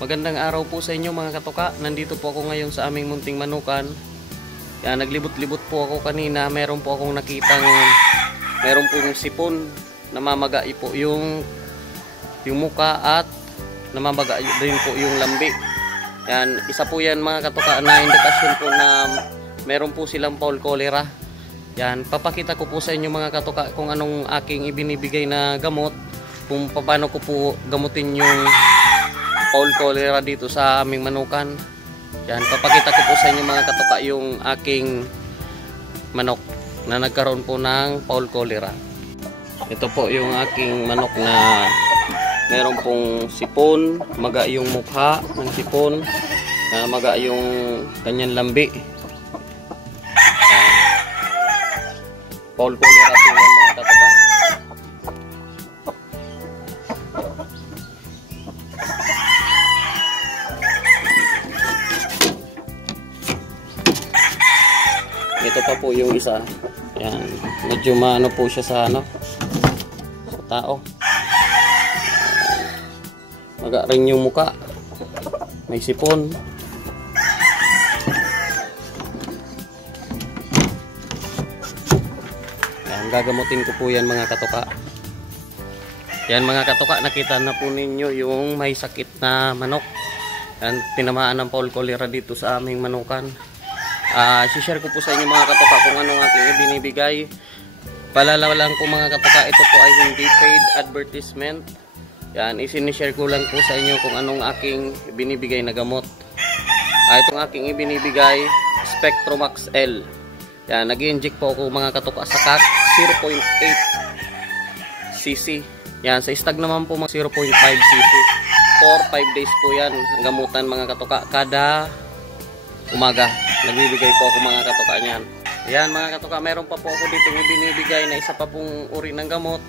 Magandang araw po sa inyo mga katoka. Nandito po ako ngayon sa aming munting manukan. Yan, naglibot-libot po ako kanina. Meron po akong nakitang meron pong sipon. Namamaga po yung muka at namamaga din po yung lambi. Yan, isa po yan mga katoka na indikasyon po na meron po silang fowl cholera. Yan, papakita ko po sa inyo mga katoka kung anong aking ibinibigay na gamot, kung paano ko po gamutin yung fowl cholera dito sa aming manukan. Yan, papakita ko po sa inyo mga katoka yung aking manok na nagkaroon po ng fowl cholera. Ito po yung aking manok na meron pong sipon, maga yung mukha ng sipon, maga yung kanyang lambi. Fowl cholera po yan mga katoka. Ito pa po yung isa. Yan, medyo maano po siya sa sa tao. Maga rin yung muka. May sipon. Yan, gagamutin ko po yan mga katoka. Yan mga katoka, nakita na po ninyo yung may sakit na manok. Yan, tinamaan ng fowl cholera dito sa aming manukan. Share ko po sa inyo mga katoka kung anong aking ibinibigay. Palala lang po mga katoka, ito po ay hindi paid advertisement. Yan, isinishare ko lang po sa inyo kung anong aking ibinibigay na gamot. Itong aking ibinibigay, Spectromax L. Yan, nag-inject po ako mga katoka sa CAC 0.8 cc. Yan, sa stag naman po mga 0.5 cc. For 5 days po yan ang gamutan mga katoka. Kada umaga nagbibigay po ako mga katoka niyan. Yan mga katoka, meron pa po ako dito ibinibigay na isa pa pong uri ng gamot.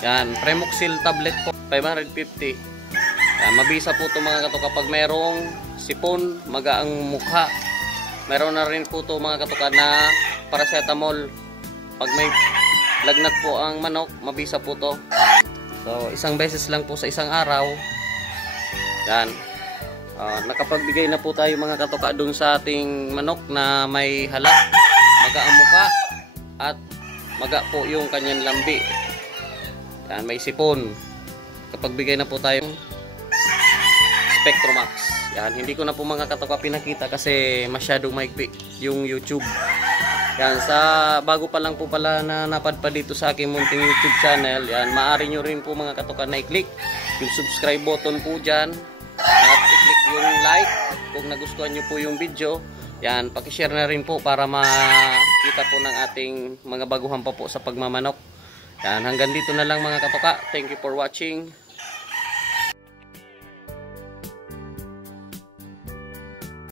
Yan, Premoxil tablet po, 550. Yan, mabisa po ito mga katoka pag merong sipon, maga ang mukha. Meron na rin po ito mga katoka na paracetamol. Pag may lagnat po ang manok, mabisa po ito. So, isang beses lang po sa isang araw. Yan. Nakapagbigay na po tayo mga katoka dun sa ating manok na may hala, maga ang muka at maga po yung kanyang lambi. Yan, may sipon. Nakapagbigay na po tayo Spectromax. Yan, hindi ko na po mga katoka pinakita kasi masyadong maigpi yung YouTube. Yan, sa bago pa lang po pala na napadpa dito sa aking munting YouTube channel, yan, maaari nyo rin po mga katoka na i-click yung subscribe button po dyan. At i-click yung like kung nagustuhan nyo po yung video. Yan, pakishare na rin po para makita po ng ating mga baguhan pa po sa pagmamanok. Yan, hanggang dito na lang mga katoka. Thank you for watching.